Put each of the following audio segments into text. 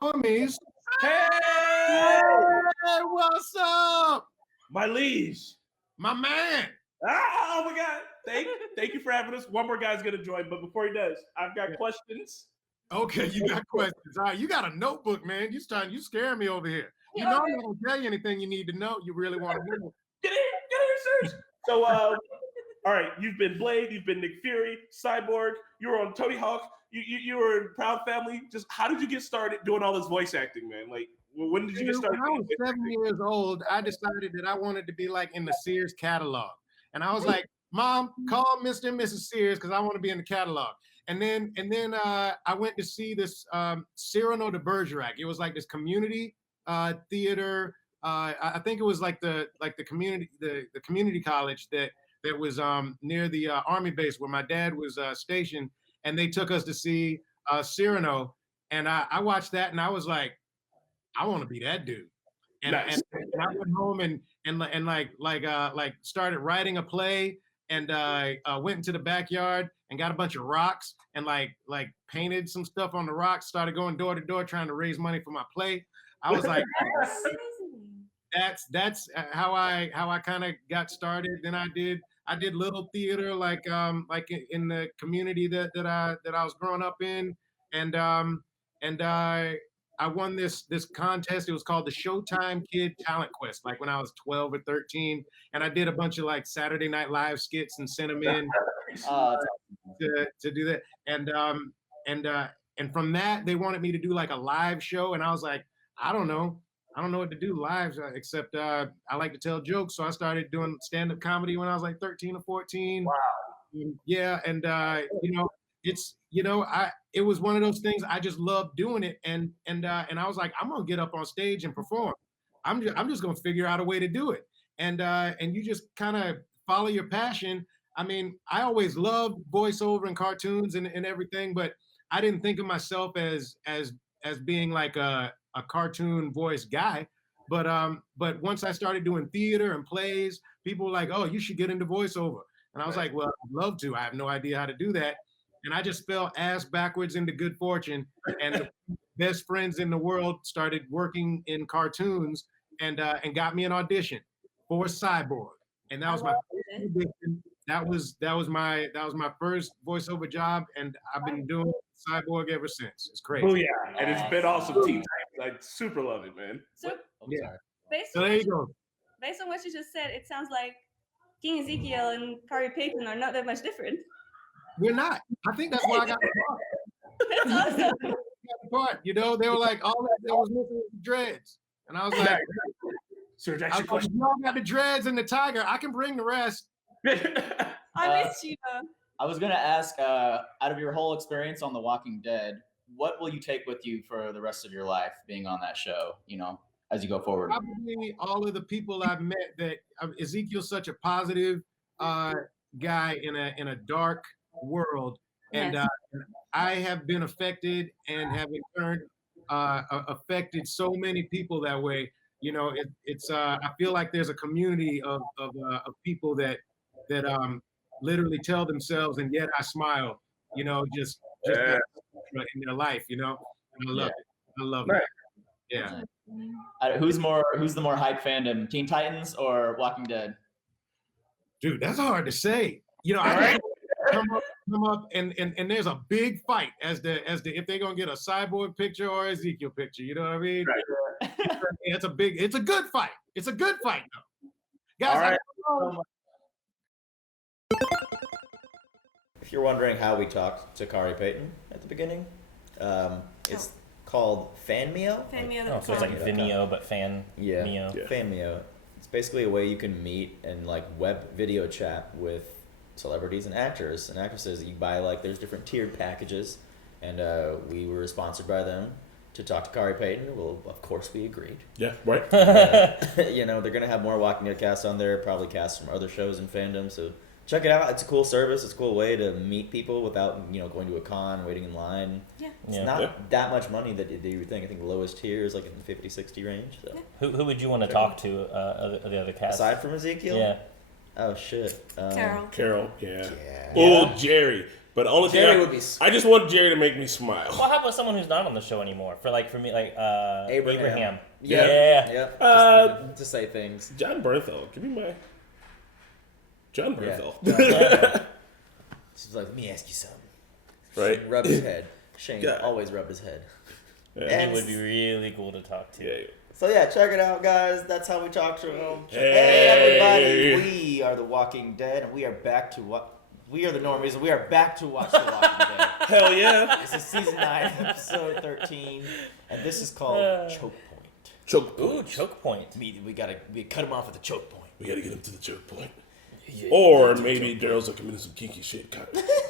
homies. Hey, Hey, what's up? my liege. My man. Oh my God. Thank you for having us. One more guy's gonna join, but before he does, I've got questions. Okay, you got questions. All right, you got a notebook, man. You scaring me over here. You know I'm not gonna tell you anything you need to know. You really want to know. Get in, Serge. So, all right, you've been Blade, you've been Nick Fury, Cyborg, you were on Tony Hawk, you were in Proud Family. Just how did you get started doing all this voice acting, man? Like, when did you get started? When I was 7 years old, I decided that I wanted to be like in the Sears catalog. And I was like, Mom, call Mr. and Mrs. Sears because I want to be in the catalog. And then I went to see this Cyrano de Bergerac. It was like this community theater. I think it was like the community college that was near the army base where my dad was stationed, and they took us to see Cyrano. And I watched that, and I was like, I want to be that dude. And, Nice. and I went home and like started writing a play, and went into the backyard and got a bunch of rocks and like painted some stuff on the rocks. Started going door to door trying to raise money for my play. I was like, that's how I kind of got started. Then I did little theater like in the community that I was growing up in, and I won this contest. It was called the Showtime Kid Talent Quest, like when I was 12 or 13. And I did a bunch of like Saturday Night Live skits and sent them in to do that. And from that, they wanted me to do like a live show. And I was like, I don't know what to do live except I like to tell jokes. So I started doing stand-up comedy when I was like 13 or 14. Wow. Yeah. And it was one of those things. I just loved doing it, and I was like, I'm gonna get up on stage and perform. I'm just gonna figure out a way to do it, and you just kind of follow your passion. I mean, I always loved voiceover and cartoons and everything, but I didn't think of myself as being like a cartoon voice guy. But once I started doing theater and plays, people were like, oh, you should get into voiceover, and I was like, well, I'd love to. I have no idea how to do that. And I just fell ass backwards into good fortune. And the best friends in the world started working in cartoons and got me an audition for Cyborg. And that was my first audition. That was my first voiceover job, and I've been doing Cyborg ever since. It's crazy. Oh yeah, and it's been awesome. Teen Titans. I super love it, man. So, Yeah. so there you go. Based on what you just said, it sounds like King Ezekiel and Kari Payton are not that much different. We're not. I think that's why I got the part. That's awesome. They were like, all that was missing was the dreads. And I was like, Serge, y'all got the dreads and the tiger. I can bring the rest. I missed you. I was going to ask, out of your whole experience on The Walking Dead, what will you take with you for the rest of your life being on that show, as you go forward? Probably all of the people I've met. That Ezekiel's such a positive guy in a dark world, and Yes. I have been affected and have in turn affected so many people that way. It's I feel like there's a community of people that literally tell themselves, and yet I smile. Just in their life. And I love it. I love it. Yeah. Who's the more hype fandom, Teen Titans or Walking Dead? Dude, that's hard to say. I come up and there's a big fight as the if they're gonna get a Cyborg picture or Ezekiel picture. You know what I mean? Right. It's a good fight. It's a good fight though. Guys, all right. If you're wondering how we talked to Kari Payton at the beginning, it's called Fanmeo. Oh, so it's like Vimeo, but Fanmeo. Yeah, Fanmeo. It's basically a way you can meet and like web video chat with celebrities and actors and actresses. You buy there's different tiered packages, and we were sponsored by them to talk to Kari Payton. Well, of course we agreed. Yeah, right. They're gonna have more Walking Dead casts on there, probably casts from other shows and fandom. So check it out. It's a cool service. It's a cool way to meet people without going to a con, waiting in line. Yeah. It's not that much money that you would think. I think the lowest tier is like in the 50, 60 range. So. Yeah. Who would you want to talk to the other cast? Aside from Ezekiel? Yeah. Oh shit. Carol. Carol, yeah. Old Jerry. But the only Jerry thing would be. I just want Jerry to make me smile. Well, how about someone who's not on the show anymore? For me, like Abraham. Yeah. Yeah. To say things. John Bernthal. Give me my John Bernthal. Yeah. She's like, let me ask you something. Right? Rub his head. Shane Yeah. always rubbed his head. He would be really cool to talk to. Yeah. So yeah, check it out, guys. That's how we talk to him. Hey. Everybody, we are The Walking Dead, and we are back to what? We are the normies, and we are back to watch The Walking Dead. Hell yeah. This is season 9, episode 13, and this is called Chokepoint. Choke Ooh, point. choke point. We cut him off at the choke point. We gotta get him to the choke point. Or maybe Daryl's like committing some kinky shit.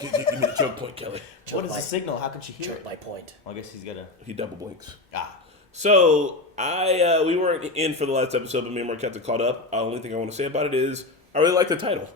Give me the choke point, Kelly. What is the signal? How can she hear Choke it? my point. Well, I guess he's got to... He double blinks. Ah. So we weren't in for the last episode, but me and Marquette caught up. The only thing I want to say about it is I really like the title.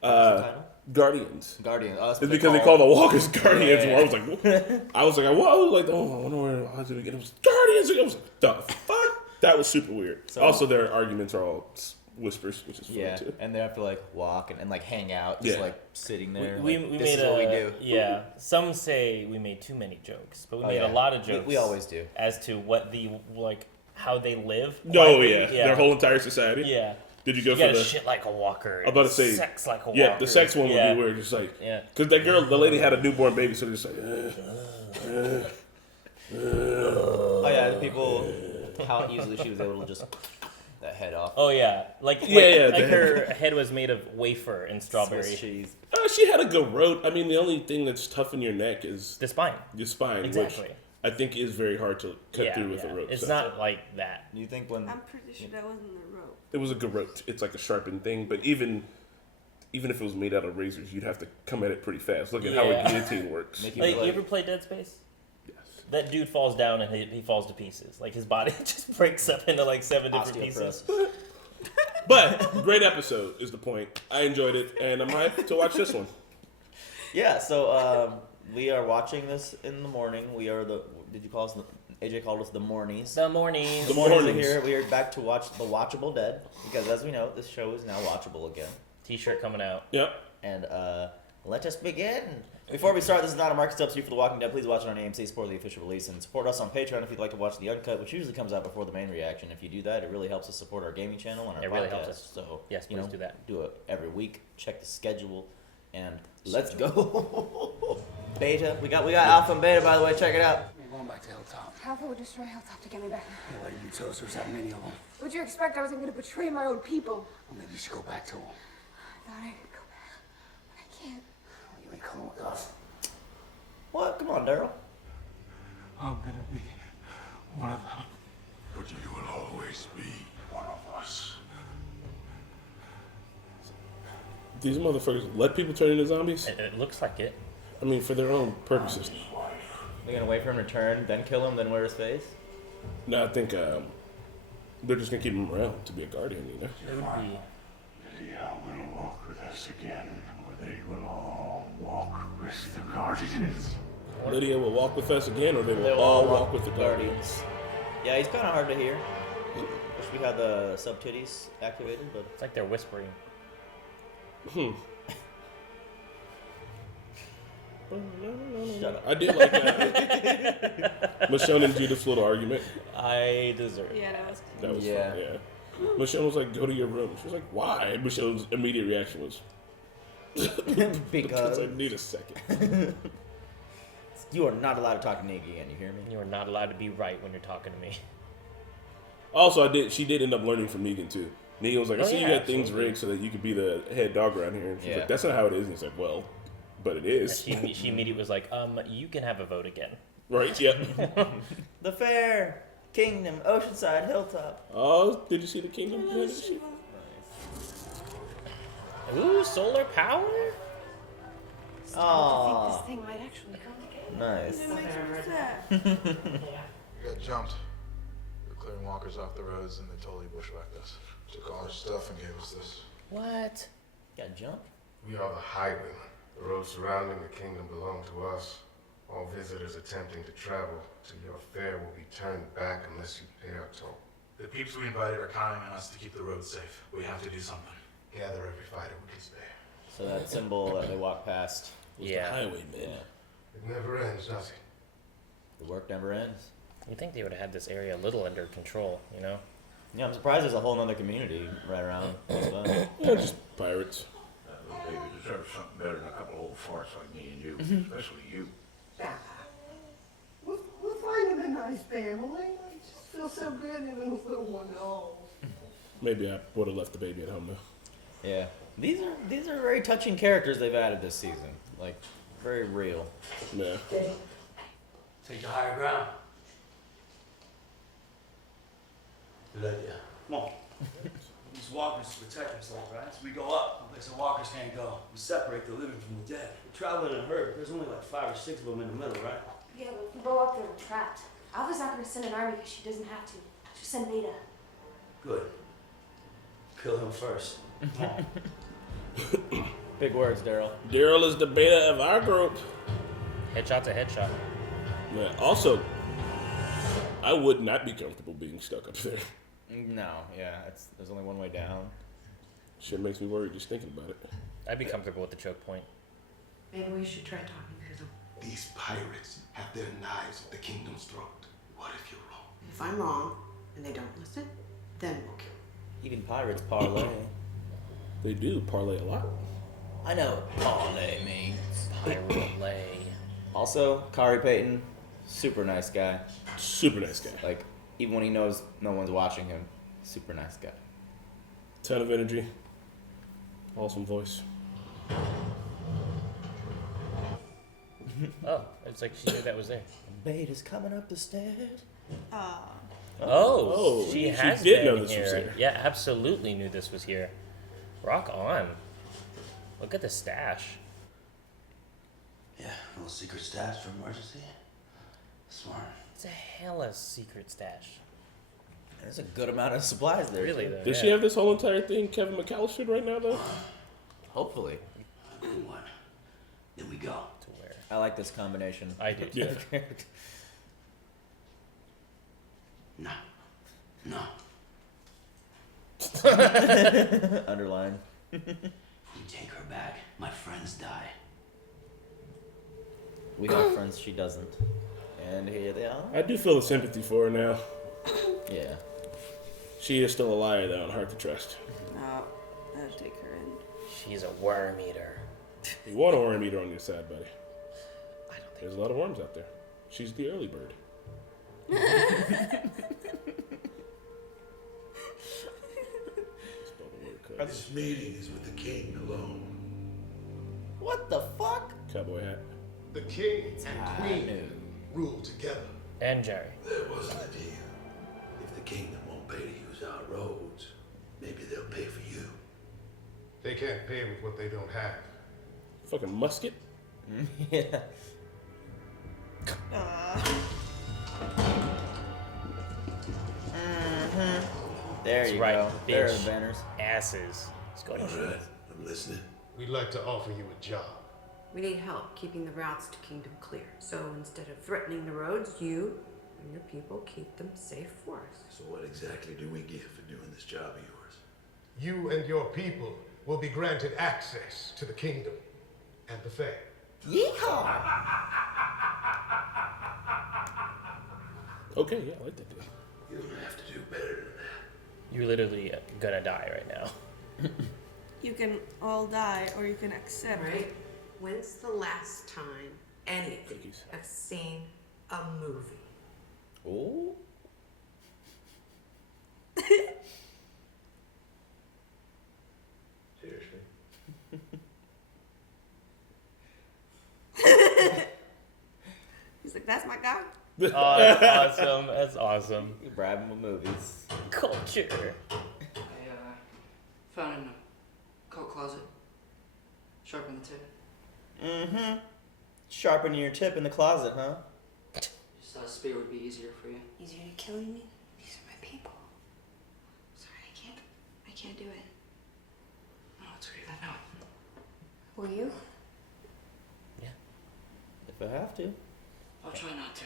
What's the title? Guardians. Guardian. It's because they call the walkers Guardians. Yeah. Where I was like, whoa, like, oh, I wonder where how did we get it? It was Guardians. I was like, the fuck? That was super weird. So- Also, their arguments are all whispers, which is fun Yeah, too. and they have to like walk and like hang out, just Yeah. like sitting there. We like, this made is what we do. Yeah. Some say we made too many jokes, but we made yeah. a lot of jokes. We always do. As to what how they live. Oh why yeah. Their whole entire society. Yeah. Did you go You for gotta the? shit like a walker. I'm about to and say, sex like a walker. Yeah, the sex one would Yeah. be weird. Just like, Yeah. because that girl, the lady had a newborn baby, so they're just like, Oh yeah, the people, how easily she was able to just that head off. Oh yeah, like Yeah, her head was made of wafer and strawberry. Swiss cheese. She had a garrote. I mean, the only thing that's tough in your neck is The spine. your spine, Exactly. which I think is very hard to cut Yeah, through with yeah. a rope. It's so. not like that. Do you think when I'm pretty sure that wasn't the rope. It was a garrote. It's like a sharpened thing, but even if it was made out of razors, you'd have to come at it pretty fast. Look at how a Yeah. guillotine works. Make you Like, like, you ever play Dead Space? Yes. That dude falls down and he falls to pieces. Like his body just breaks up into like 7 different pieces. osteoporosis? But great episode is the point. I enjoyed it, and I'm hyped to watch this one. Yeah, so we are watching this in the morning. We are the. Did you call us? AJ called us the Mornies. The mornings. The Mornings are mornings. here. We are back to watch The Watchable Dead because, as we know, this show is now watchable again. T-shirt coming out. Yep. And let us begin. Before we start, this is not a market subsidy for The Walking Dead. Please watch it on AMC, support the official release, and support us on Patreon if you'd like to watch the uncut, which usually comes out before the main reaction. If you do that, it really helps us support our gaming channel and our It podcast. really helps us. So, Yes, you know, please do that. Do it every week. Check the schedule, and let's go. Beta, we got Alpha and Beta, by the way. Check it out. I'm going back to Hilltop. Alpha would destroy Hilltop to get me back. Yeah, like you chose, there's that many of them. Would you expect I wasn't going to betray my own people? Well, maybe you should go back to them. I thought I could go back, but I can't. You ain't coming with us. What? Come on, Daryl. I'm gonna be one of them. But you will always be one of us. These motherfuckers let people turn into zombies? It looks like it. I mean, for their own purposes. They're gonna wait for him to turn, then kill him, then wear his face? No, I think they're just gonna keep him around to be a guardian, you know? It would be. Lydia will walk with us again, or they will all walk with the Guardians. Lydia will walk with us again, or they will They'll all walk with the guardians. Guardians. Yeah, he's kind of hard to hear. Wish we had the sub titties activated, but It's like they're whispering. shut up. I did like Michonne and Judith's little argument. I deserve it. Yeah, that was. That was Yeah. fun, yeah. Michonne was like, go to your room. She was like, why? And Michonne's immediate reaction was, because I need a second. You are not allowed to talk to Nick again. You hear me? You are not allowed to be right when you're talking to me. Also, she did end up learning from Negan, too. Negan was like, I Oh, see you yeah, got things absolutely. rigged so that you could be the head dog around here. And she's Yeah. like, that's not how it is. And he's like, well, but it is. She immediately was like, you can have a vote again. Right, yeah. The Fair, Kingdom, Oceanside, Hilltop. Oh, did you see the Kingdom? Ooh, solar power? I think Aww, this thing might actually come together. nice. That makes me sad. We got jumped. We were clearing walkers off the roads and they totally bushwhacked us. Took all our stuff and gave us this. What? Got jumped? We are the highwaymen. The roads surrounding the kingdom belong to us. All visitors attempting to travel to your fair will be turned back unless you pay our toll. The peeps we invited are counting on us to keep the roads safe. We have to do something. Gather every fighter we can spare. So that symbol that they walk past was Yeah. the highwayman. Yeah. It never ends, does it? The work never ends. You'd think they would have had this area a little under control, you know? Yeah, I'm surprised there's a whole other community right around. Yeah, just pirates. That little baby deserves something better than a couple old farts like me and you, especially you. We're finding a nice family. I just feel so good having a little one at all. Maybe I would have left the baby at home though. Yeah, these are very touching characters they've added this season. Like, very real. Yeah. Take the higher ground. Good idea. Come on. These walkers protect themselves, right? So we go up, place the walkers can't go. We separate the living from the dead. We're traveling in a herd, but there's only like 5 or 6 of them in the middle, right? Yeah, but if we go up there, we're trapped. Alpha's not gonna send an army because she doesn't have to. She'll send Beta. Good. Kill him first. Come on. Big words, Daryl. Daryl is the beta of our group. Headshot to headshot. Yeah. Also, I would not be comfortable being stuck up there. No, yeah, there's only one way down. Shit makes me worried just thinking about it. I'd be comfortable with the choke point. Maybe we should try talking to them. These pirates have their knives at the kingdom's throat. What if you're wrong? If I'm wrong and they don't listen, then we'll kill. Even pirates parlay. They do parlay a lot. I know what parlay means. Parlay. Also, Kari Payton, super nice guy. Super nice guy. Like, even when he knows no one's watching him, super nice guy. Ton of energy. Awesome voice. Oh, it's like she knew that was there. Beta's coming up the stairs. Oh, she has did been know this here. was here. Yeah, absolutely knew this was here. Rock on. Look at the stash. Yeah, a little secret stash for emergency. Smart. It's a hella secret stash. There's a good amount of supplies there. Really, too. though. Does she have this whole entire thing Kevin McAllister right now, though? Hopefully. Good one. Then we go. To where? I like this combination. I do. Yeah. No. No. Underline. If we take her back, my friends die. We have friends she doesn't. And here they are. I do feel the sympathy for her now. Yeah. She is still a liar, though, and hard to trust. No, I'll take her in. She's a worm eater. You want a worm eater on your side, buddy. I don't think There's a lot of worms out there. She's the early bird. This meeting is with the king alone. What the fuck? Cowboy hat. The king and queen rule together. And Jerry. There wasn't a deal. If the kingdom won't pay to use our roads, maybe they'll pay for you. They can't pay with what they don't have. Fucking musket. Yeah. There That's you right, go. There are bitch. the banners. Asses. Let's go to All right, I'm listening. We'd like to offer you a job. We need help keeping the routes to Kingdom clear. So instead of threatening the roads, you and your people keep them safe for us. So what exactly do we get for doing this job of yours? You and your people will be granted access to the kingdom and the fair. Yeehaw! Okay, yeah, I like that deal. You're gonna have to do better than that. You're literally gonna die right now. You can all die, or you can accept. Right? When's the last time any of you Cookies. have seen a movie? Oh. Seriously? He's like, that's my guy. Oh, that's awesome. That's awesome. You bribe him with movies. Culture. Found in a coat closet. Sharpen the tip. Mm-hmm. Sharpening your tip in the closet, huh? Just thought a spear would be easier for you. Easier to kill, you mean? These are my people. Sorry, I can't do it. No, it's okay. I know. Will you? If I have to. I'll try not to.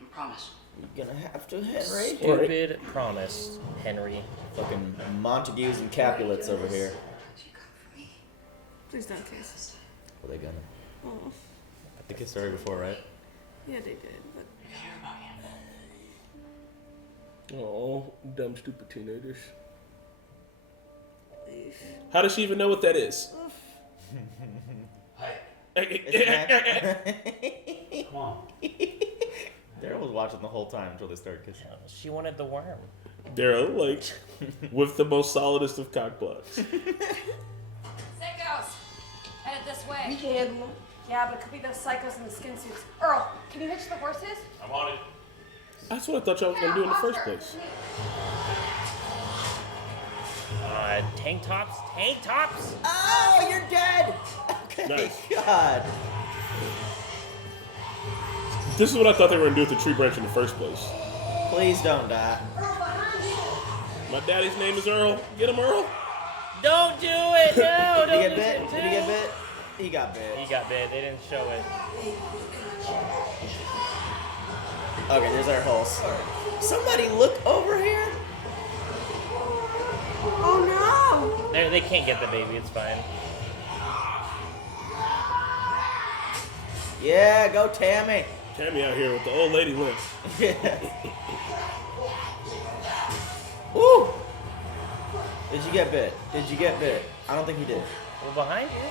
I promise. You're gonna have to, Henry. Stupid promise, Henry. Fucking Montagues and Capulets over here. Please don't kiss. Are they gonna? Oh. I think it started before, right? Yeah, they did, but. Oh, dumb, stupid teenagers. How does she even know what that is? Come on. Daryl was watching the whole time until they started kissing. She wanted the worm. Daryl, like, with the most solidest of cock blocks. Sickos! Headed this way. We can handle them. Yeah, but it could be those psychos in the skin suits. Earl, can you hitch the horses? I'm on it. That's what I thought y'all was gonna do in the first place. Tank tops? Tank tops? Oh, you're dead! Okay, Nice. God. This is what I thought they were gonna do with the tree branch in the first place. Please don't die. My daddy's name is Earl. Get him, Earl. Don't do it! No, Did he don't get do bit? it. Did he get bit? He got bit. He got bit. They didn't show it. Okay, there's our host. Somebody look over here. Oh no! They can't get the baby. It's fine. Yeah, go Tammy. Tammy out here with the old lady limp. Woo! Did you get bit? Did you get bit? I don't think he did. We're behind you.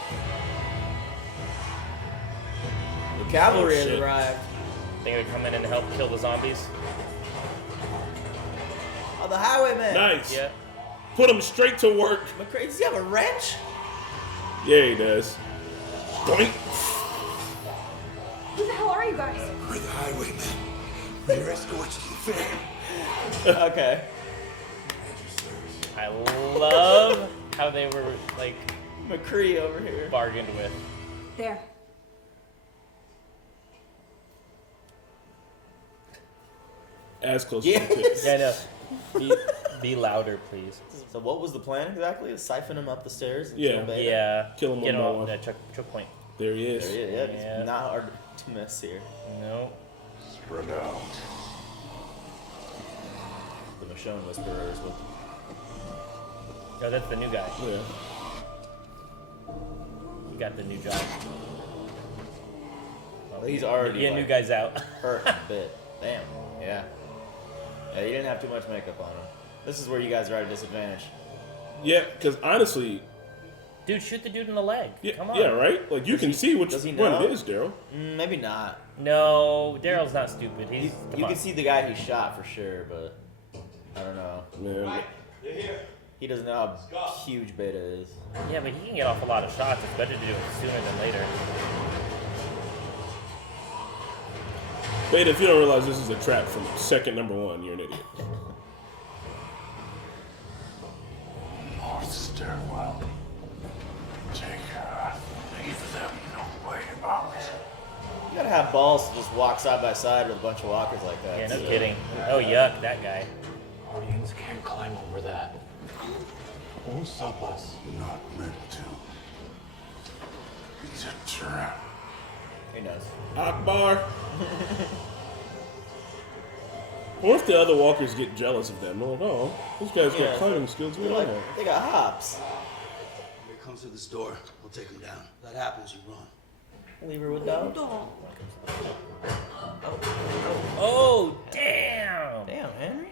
The cavalry Oh, has shit. arrived. Think they're coming in to help kill the zombies? Oh, the highwayman. Nice. Yeah. Put him straight to work. McCray, does he have a wrench? Yeah, he does. Doink. Who the hell are you guys? We're the highwaymen. We're your escorts to the fair. Okay. I love how they were like McCree over here. bargained with. There. As close Yes. as you could. Yeah, I know. Be louder, please. So what was the plan exactly? To siphon him up the stairs? And Yeah. kill Beta? Yeah. Kill him Get one him by off one. that Chokepoint. There he is. There he is. Yeah, Yeah. it's not hard to miss here. No. Spread out. The Michonne Whisperers with Oh, that's the new guy. Yeah. He got the new job. well, he's already Yeah, like, new guy's out. hurt a bit. Damn. Yeah. Yeah, you didn't have too much makeup on him. This is where you guys are at a disadvantage. Yeah, because honestly, Dude, shoot the dude in the leg. yeah, Come on. yeah, right? Like, you can see which does he one know? it is, Daryl. Maybe not. No, Daryl's not stupid. He's You can see the guy he shot for sure, but I don't know. Man, He doesn't know how huge Beta is. Yeah, but he can get off a lot of shots. It's better to do it sooner than later. Beta, if you don't realize this is a trap from second number one, you're an idiot. North stairwell. Take her. Leave them no way out. You gotta have balls to just walk side by side with a bunch of walkers like that. Yeah, no so- kidding. Oh, yuck, that guy. Guardians can't climb over that. Won't stop us. Not meant to. It's a trap. He knows. Akbar. Or if the other walkers get jealous of them, they're like, oh, this guy's Yeah. got climbing skills we They're don't like, have. they got hops. When it comes to this door, we'll take him down. If that happens, you run. Leave her with dog. Oh, damn. Damn, Henry.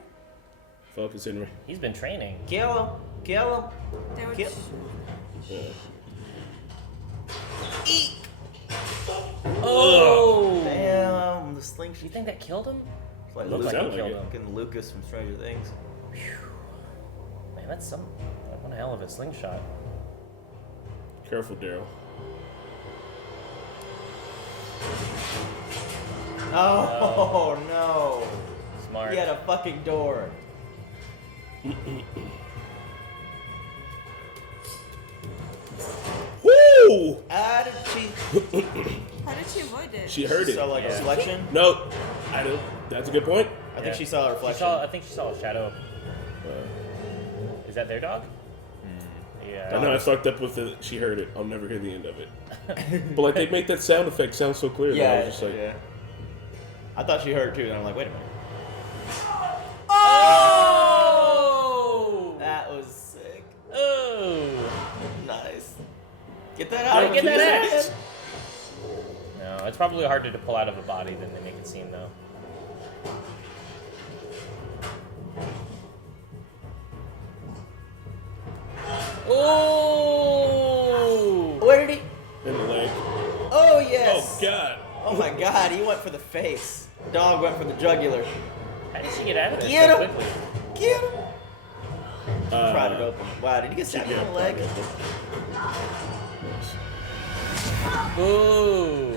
Focus, Henry. He's been training. Kill him. Kill him. They were Kill. Yeah. Oh. Damn, the slingshot. You think that killed him? It's like, Looked like sound it like killed it. him. fucking Lucas from Stranger Things. Man, that's some one hell of a slingshot. Careful, Daryl. Oh, no. Smart. He had a fucking door. Woo! How did she? How did she avoid it? She heard it. Saw like a Yeah. reflection? No, I don't. That's a good point. I think she saw a reflection. I think she saw a shadow. Is that their dog? Yeah. I know I fucked up with the. She heard it. I'll never hear the end of it. But like they make that sound effect sound so clear. that I was just like, yeah. I thought she heard it too, and I'm like, wait a minute. Oh! That was sick. Oh! Nice. Get that out. Get that axe. know. It's probably harder to pull out of a body than they make it seem, though. Oh! Where did he? In the leg. Oh, yes. Oh, God. Oh, my God. He went for the face. Dog went for the jugular. How did she get out of there Get so him. quickly? Get him. Tried it open. Wow, did he get stabbed in the leg? Ooh.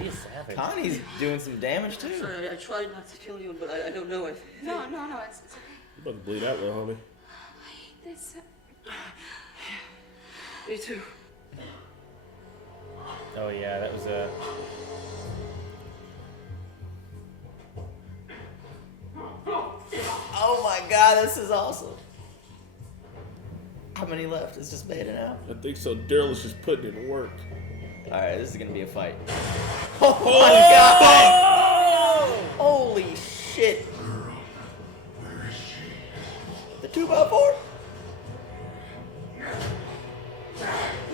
He's savage. Connie's doing some damage, too. Sorry, I tried not to kill you, but I don't know it. No, it's okay. You about to bleed out, little homie. This. Me too. Oh, yeah, that was a... Oh, my God, this is awesome. How many left? It's just made it out. I think so. Daryl is just putting in work. All right, this is going to be a fight. Oh, my God. Holy shit. The 2x4?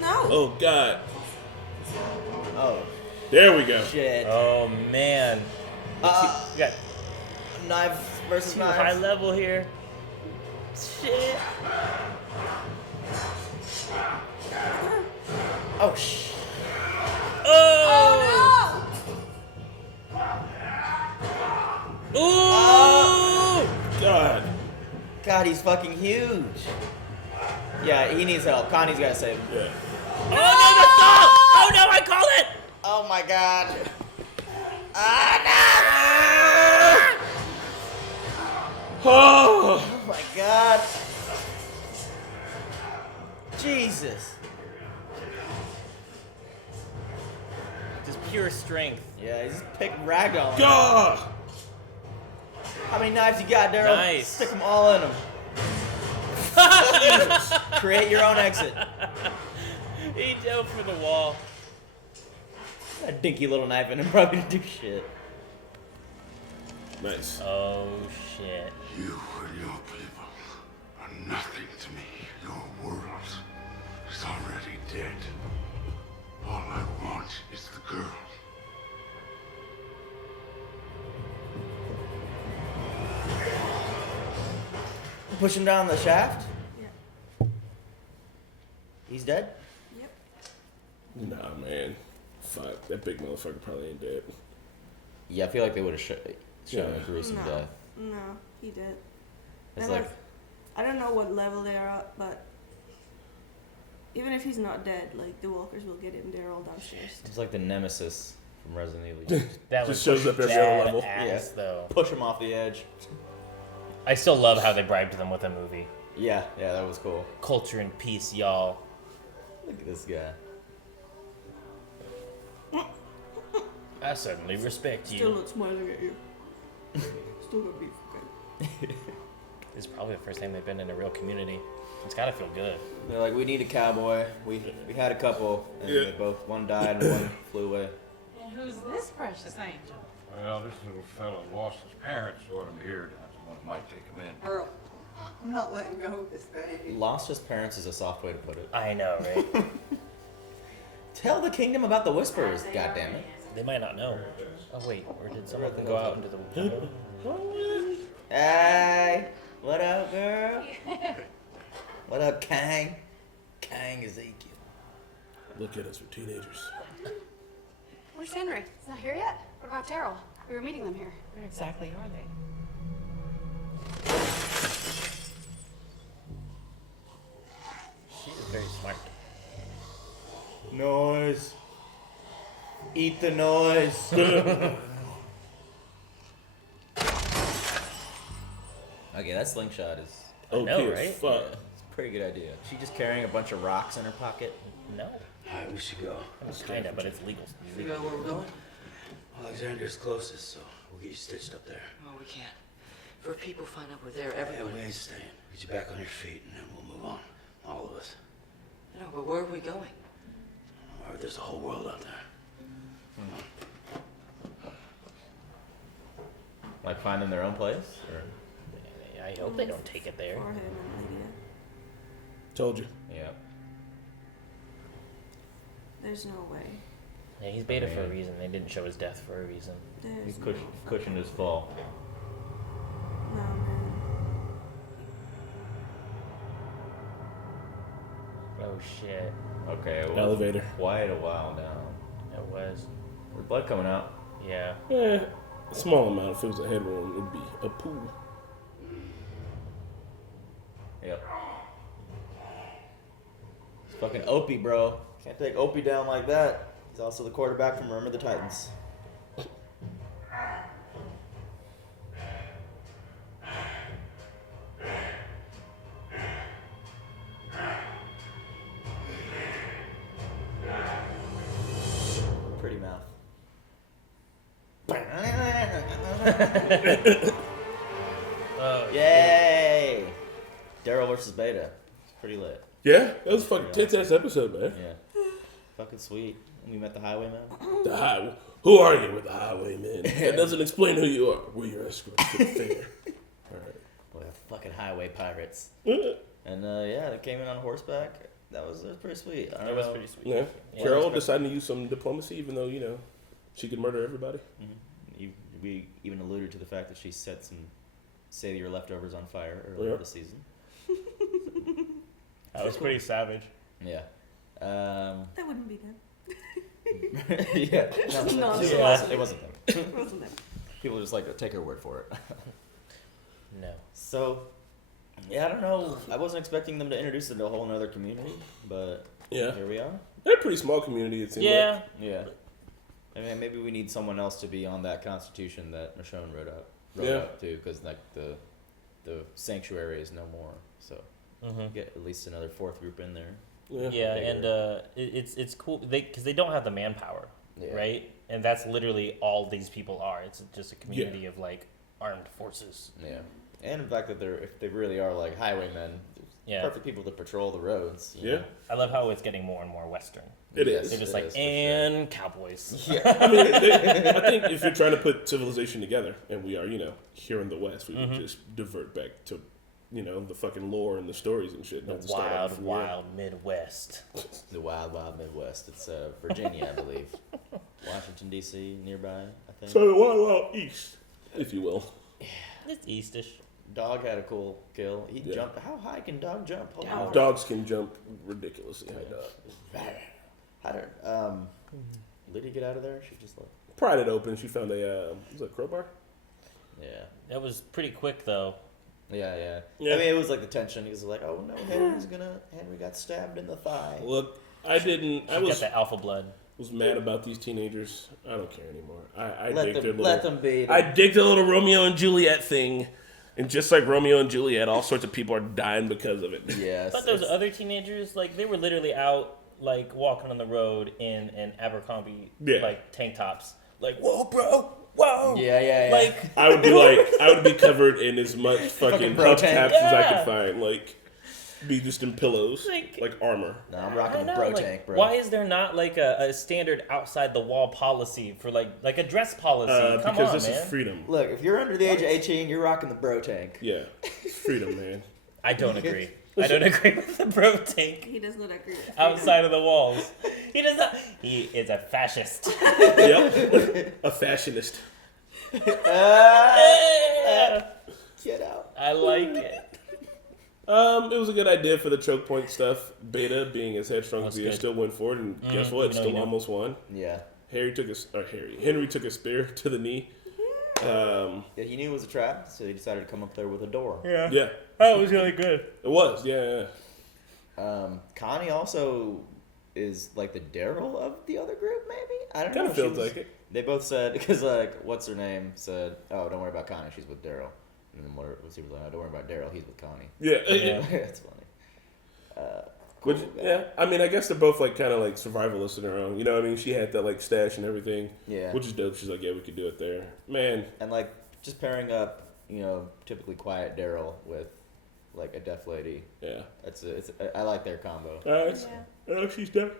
No. Oh, God. Oh. There we go. Shit. Oh, man. We got knives versus too knives. high level here. Shit. Oh, shit. Oh! No! Ooh! God. God, he's fucking huge. Yeah, he needs help. Connie's gotta save him. Yeah. Oh, no, the salt! Oh, no, I call it! Oh, my God. Oh! Oh, my God. Jesus. Just pure strength. Yeah, he's just picking ragdoll. God! How many knives you got, Daryl? Nice. Stick them all in them. Create your own exit. He dove for the wall. A dinky little knife in him probably didn't do shit. Nice. Oh, shit. You and your people are nothing to me. Your world is already dead. All I want is the girl. Push him down the shaft? Yeah. He's dead? Yep. Nah, man. Fuck. That big motherfucker probably ain't dead. Yeah, I feel like they would have shown Yeah. a gruesome No. death. No, he did. It's And like, I don't know what level they are at, but even if he's not dead, like the walkers will get him. They're all downstairs. it's like the nemesis from Resident Evil. That Just was shows up every other level. badass, though. Push him off the edge. I still love how they bribed them with a movie. Yeah, that was cool. Culture and peace, y'all. Look at this guy. I certainly respect Still you. not smiling at you. Still got beef, okay? This is probably the first time they've been in a real community. It's gotta feel good. They're like, we need a cowboy. We had a couple, and Yeah. they both, one died and one flew away. And who's this precious angel? Well, this little fella lost his parents, brought him here. Someone might take him in. Earl, I'm not letting go of this baby. Lost his parents is a soft way to put it. I know, right? Tell the kingdom about the whispers, goddammit. They might not know. Oh wait, or did some of them go out into the? Hey, what up, girl? What up, Kang? Kang Ezekiel. Look at us, we're teenagers. Where's Henry? He's not here yet. What about Daryl? We were meeting them here. Where exactly are they? She is very smart. Noise. Eat the noise. Okay, that slingshot is Okay, know, right? fuck. yeah, it's a pretty good idea. She just carrying a bunch of rocks in her pocket. No. Alright, we should go. Kinda, but it's legal. You know where we're going? Alexandria's closest, so we'll get you stitched up there. No, we can't. If our people find out we're there, Yeah, everyone... we ain't staying. Get you back on your feet, and then we'll move on. All of us. No, but where are we going? All right, there's a whole world out there. Like finding their own place? Or? I hope they don't take it there. For him and Lydia. Told you. Yeah. There's no way. Yeah, he's beta for a reason. They didn't show his death for a reason. He cushioned his fall. No, man. Oh shit. Okay, it was Elevator. quite a while down. It was. There's blood coming out. Yeah. Yeah, a small amount. If it was a head wound, it would be a pool. Yep. It's fucking Opie, bro. Can't take Opie down like that. He's also the quarterback from Remember the Titans. Pretty mouth. Oh, yay! Daryl versus Beta. It's pretty lit. Yeah, that was a fucking tense ass episode, man. Yeah. Fucking sweet. We met the highwayman. The highway. Who are you with the highwayman? That doesn't explain who you are. We're your escort to the fair. Alright. We're fucking highway pirates. And yeah, they came in on horseback. That was pretty sweet. I don't know. pretty sweet. Yeah. Carol decided to use some diplomacy, even though, you know, she could murder everybody. Mm-hmm. We even alluded to the fact that she set some Save Your Leftovers on fire earlier this season. That was pretty savage. Yeah. That wouldn't be them. Yeah. No, No, it wasn't. It wasn't them. It wasn't them. People just like to take her word for it. No. So, yeah, I don't know. I wasn't expecting them to introduce it to a whole nother community, but Yeah. here we are. They're a pretty small community, it seems like. Yeah. I mean, maybe we need someone else to be on that constitution that Michonne wrote Yeah. up too, because like the sanctuary is no more. So get at least another fourth group in there. Yeah, and it's cool because they don't have the manpower, right? And that's literally all these people are. It's just a community of like armed forces. Yeah, and the fact that if they really are like highwaymen, perfect people to patrol the roads. You know? I love how it's getting more and more Western. It is. They're just It like is, for and cowboys. Yeah. I mean, I think if you're trying to put civilization together, and we are, you know, here in the West, we would just divert back to, you know, the fucking lore and the stories and shit. The not to start off from wild Midwest. The wild Midwest. It's Virginia, I believe. Washington D.C. nearby, I think. So the wild East, if you will. It's Eastish. Dog had a cool kill. He jumped. How high can dog jump? Holy crap. Dogs can jump ridiculously high. Dog. How did he get out of there? She just like pried it open. She found a was it a crowbar? Yeah. That was pretty quick though. Yeah. I mean, it was like the tension. He was like, "Oh no, Henry got stabbed in the thigh." Look, I didn't. I was got the alpha blood. Was mad about these teenagers. I don't care anymore. I let them be. I dig the little Romeo and Juliet thing, and just like Romeo and Juliet, all sorts of people are dying because of it. Yes. But those other teenagers, like they were literally out, like walking on the road in Abercrombie, like tank tops, like whoa, bro, whoa. Yeah. Like I would be covered in as much fucking hubcaps as I could find, like be just in pillows, like armor. No, I'm rocking the tank, bro. Why is there not like a standard outside the wall policy for like a dress policy? Come because on, this man. is freedom. Look, if you're under the age of 18, you're rocking the bro tank. Yeah, it's freedom, man. I don't agree. I don't agree with the bro tank. He does not agree with outside of the walls. He does not. He is a fascist. Yep, a fashionist. Get out. I like it. Mm-hmm. It was a good idea for the choke point stuff. Beta being as headstrong as he is still went forward, and guess what? Still almost won. Yeah. Henry took a spear to the knee. Yeah, he knew it was a trap, so he decided to come up there with a door. Yeah. That was really good. It was, yeah. Connie also is like the Daryl of the other group, maybe? I don't know. Kind of feels like it. They both said, because like, what's her name said, "Oh, don't worry about Connie, she's with Daryl." And then what's he was like, "Oh, don't worry about Daryl, he's with Connie." Yeah. That's funny. Which, yeah, I mean, I guess they're both like kind of like survivalists in their own. You know what I mean? She had that like stash and everything. Yeah. Which is dope. She's like, yeah, we could do it there. Man. And like, just pairing up, you know, typically quiet Daryl with like a deaf lady. Yeah. I like their combo. I know she's deaf.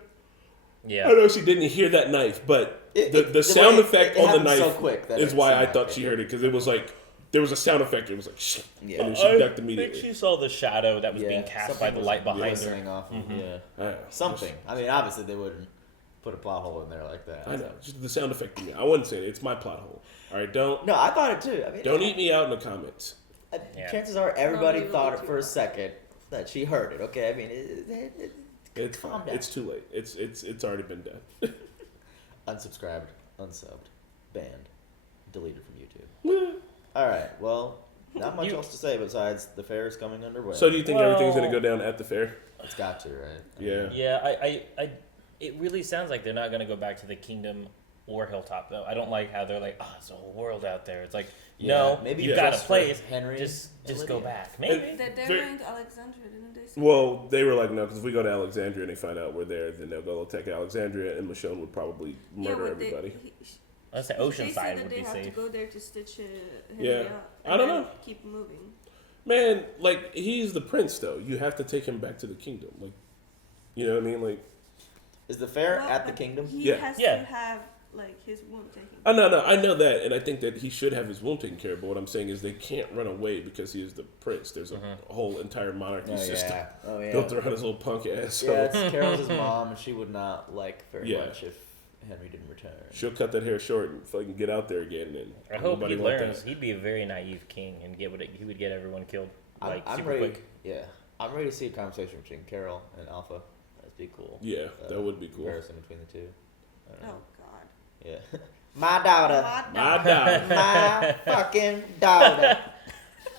Yeah. I know she didn't hear that knife, but the sound effect on the knife so quick is why I thought she heard it, because it was like, there was a sound effect. It was like, shh. Yeah. And then she ducked immediately. I think she saw the shadow that was being cast by the light behind her. Off of, Something. I mean, obviously they wouldn't put a plot hole in there like that. I know, just the sound effect thing. I wouldn't say it. It's my plot hole. All right, don't. No, I thought it too. I mean, Don't eat me out in the comments. Chances are everybody thought it for a second that she heard it. Okay, I mean, It's calm fine. down. It's too late. It's already been done. Unsubscribed, unsubbed, banned, deleted from YouTube. All right, well, not much else to say besides the fair is coming underway. So do you think everything's gonna go down at the fair? It's got to, right? Yeah. Yeah, it really sounds like they're not going to go back to the kingdom or Hilltop, though. I don't like how they're like, there's a whole world out there. It's like, no, maybe you've got a just place. for Henry Just and go Lydia. back. Maybe. They're going to Alexandria, didn't they say? Well, they were like, no, because if we go to Alexandria and they find out we're there, then they'll go attack Alexandria, and Michonne would probably murder everybody. Let's say They Oceanside said would that they be have to safe. go there to stitch Henry Yeah. up. I don't then know. Keep moving. Man, like, he's the prince, though. You have to take him back to the kingdom. Like, you know what I mean? Like, is the fair Well, at the but kingdom? He Yeah. has Yeah. to have like his wound taken. I know that, and I think that he should have his wound taken care of. But what I'm saying is they can't run away because he is the prince. There's a whole entire monarchy system built around his little punk ass. So. Yeah, it's Carol's his mom, and she would not like very Yeah. much if Henry didn't return. She'll cut that hair short and fucking get out there again. And I hope nobody he want learns. that. He'd be a very naive king and he would get everyone killed like I'm super ready. quick. Yeah, I'm ready to see a conversation between Carol and Alpha. That'd be cool. Yeah, that would be cool. Comparison between the two. I don't know. God. Yeah. My daughter. My daughter. My fucking daughter.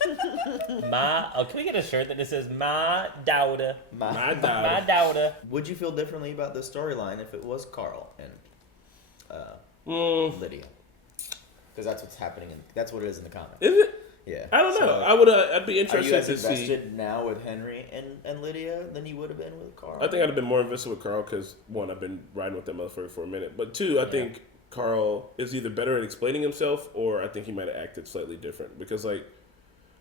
Can we get a shirt that just says my daughter? My My daughter. Would you feel differently about the storyline if it was Carl and Lydia? Because that's what's happening. That's what it is in the comics. Is it? Yeah. I don't know. So, I'd be interested are you as to see. invested now with Henry and Lydia than you would have been with Carl? I think I'd have been more invested with Carl because, one, I've been riding with that motherfucker for a minute. But two, I think Carl is either better at explaining himself or I think he might have acted slightly different. Because, like,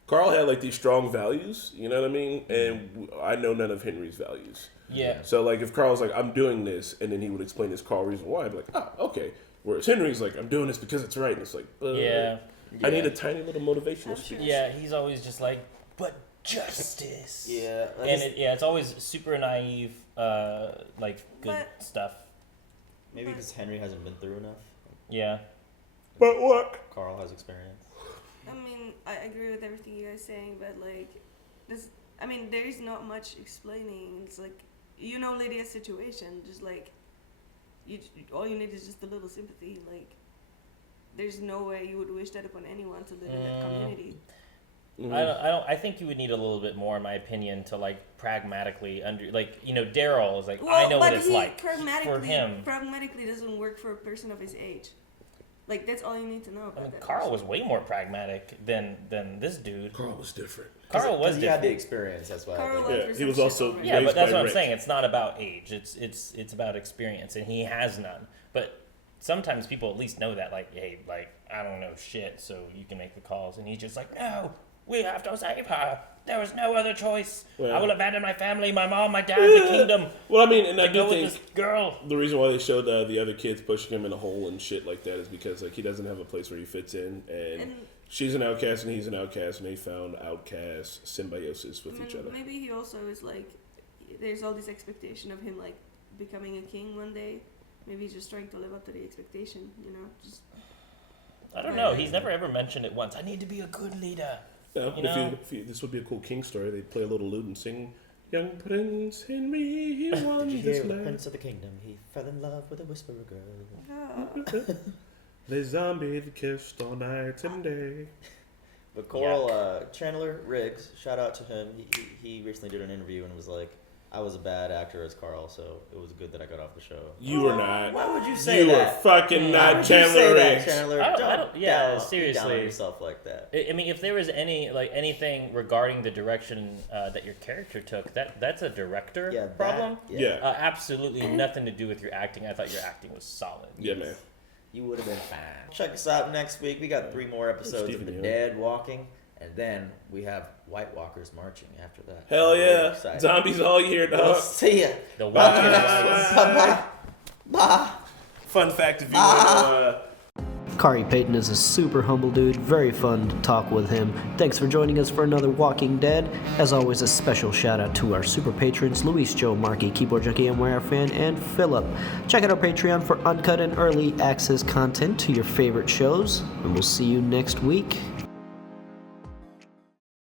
Carl had, like, these strong values, you know what I mean? And I know none of Henry's values. Yeah. So, like, if Carl's like, I'm doing this, and then he would explain his Carl reason why, I'd be like, oh, okay. Whereas Henry's like, I'm doing this because it's right. And it's like, Yeah. I need a tiny little motivational speech. Yeah, he's always just like, but justice. Yeah. And it's always super naive, like good stuff. Maybe because Henry hasn't been through enough. Yeah. But what? Carl has experience. I mean, I agree with everything you guys saying, but like, there is not much explaining. It's like, Lydia's situation, just like, all you need is just a little sympathy. Like, there's no way you would wish that upon anyone to live in that community. I think you would need a little bit more, in my opinion, to like pragmatically Daryl is like, Well, I know what but it's he like for him. pragmatically doesn't work for a person of his age. Like, that's all you need to know about that. Carl was way more pragmatic than this dude. Carl was different. Carl was he had the different. experience. That's why. Carl he was also Yeah, raised but that's by what I'm Rick. saying. It's not about age. It's about experience, and he has none. But sometimes people at least know that, like, hey, like, I don't know shit, so you can make the calls. And he's just like, no, we have to save her. There was no other choice. Well, I will abandon my family, my mom, my dad, the kingdom. Well, I mean, and I to do go with think this girl. the reason why they showed the other kids pushing him in a hole and shit like that is because, like, he doesn't have a place where he fits in, and she's an outcast and he's an outcast, and they found outcast symbiosis with each other. Maybe he also is like, there's all this expectation of him like becoming a king one day. Maybe he's just trying to live up to the expectation, Just I don't know. He's never ever mentioned it once. I need to be a good leader. No, You know? this would be a cool king story. They'd play a little lute and sing, "Young Prince Henry, he won Did you this hear the land." Prince of the Kingdom? He fell in love with a whisperer girl. They zombie kissed all night and day. But Coral Chandler Riggs, shout out to him. He recently did an interview and was like, I was a bad actor as Carl, so it was good that I got off the show. You were not. Why would you say you that? were fucking Why not would you Chandler say that, Riggs. Chandler? I Don't don't, be down seriously. on yourself like that. I mean, if there was anything regarding the direction that your character took, that's a director problem. Absolutely nothing to do with your acting. I thought your acting was solid. Yeah, man. You would have been fine. Check us out next week. We got 3 more episodes of Stephen The Young. Dead Walking, and then we have White Walkers marching after that. Hell Really yeah. excited. Zombies all year, dog. We'll see ya. The Bye. Bye. Bye. Fun fact if you want to Kari Payton is a super humble dude, very fun to talk with him. Thanks for joining us for another Walking Dead. As always, a special shout out to our super patrons, Luis, Joe, Marky, Keyboard Junkie, MYR Fan, and Philip. Check out our Patreon for uncut and early access content to your favorite shows, and we'll see you next week.